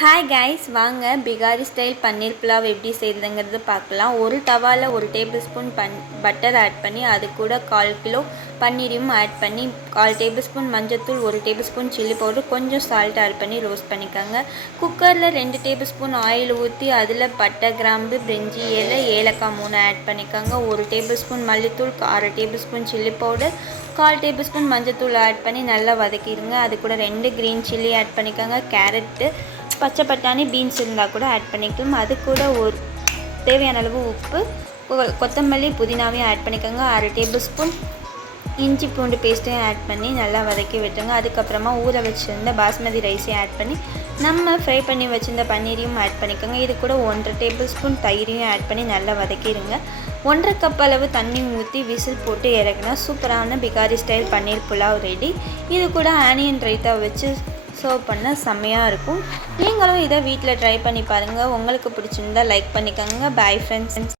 Hi guys, வாங்க Bihari style பன்னீர் புலாவ் எப்படி செய்யுதுங்கிறது பார்க்கலாம். ஒரு தவாவில் 1 டேபிள் ஸ்பூன் பட்டர் ஆட் பண்ணி அது கூட 1/4 கிலோ பன்னீரையும் ஆட் பண்ணி 1/4 டேபிள் ஸ்பூன் மஞ்சத்தூள், 1 டேபிள் ஸ்பூன் சில்லி பவுடர், கொஞ்சம் சால்ட் ஆட் பண்ணி ரோஸ்ட் பண்ணிக்கோங்க. குக்கரில் 2 டேபிள் ஸ்பூன் ஆயில் ஊற்றி அதில் பட்டை, கிராம்பு, பிரிஞ்சி இலை, ஏலக்காய் 3 ஆட் பண்ணிக்கோங்க. 1 டேபிள் ஸ்பூன் மல்லித்தூள், 1/2 table spoon chilli powder, 1/4 table spoon மஞ்சத்தூள் ஆட் பண்ணி நல்லா வதக்கிடுங்க. அது கூட 2 க்ரீன் சில்லி ஆட் பண்ணிக்கோங்க. கேரட்டு, பச்சை பட்டாணி, பீன்ஸ் இருந்தால் கூட ஆட் பண்ணிக்கலாம். அது கூட ஒரு தேவையான அளவு உப்பு, கொத்தமல்லி, புதினாவையும் ஆட் பண்ணிக்கோங்க. 1/2 டேபிள் ஸ்பூன் இஞ்சி பூண்டு பேஸ்ட்டையும் ஆட் பண்ணி நல்லா வதக்கி விட்டுருங்க. அதுக்கப்புறமா ஊற வச்சுருந்த பாஸ்மதி ரைஸையும் ஆட் பண்ணி நம்ம ஃப்ரை பண்ணி வச்சுருந்த பன்னீரையும் ஆட் பண்ணிக்கோங்க. இது கூட 1/2 டேபிள் ஸ்பூன் தயிரையும் ஆட் பண்ணி நல்லா வதக்கிடுங்க. 1/2 கப் அளவு தண்ணி ஊற்றி விசில் போட்டு இறக்குனா சூப்பரான பிகாரி ஸ்டைல் பன்னீர் புலாவ் ரெடி. இது கூட ஆனியன் ரைத்தா வச்சு சர்வ் பண்ண செம்மையாக இருக்கும். நீங்களும் இதை வீட்டில் ட்ரை பண்ணி பாருங்கள். உங்களுக்கு பிடிச்சிருந்தா லைக் பண்ணிக்கோங்க. Bye friends.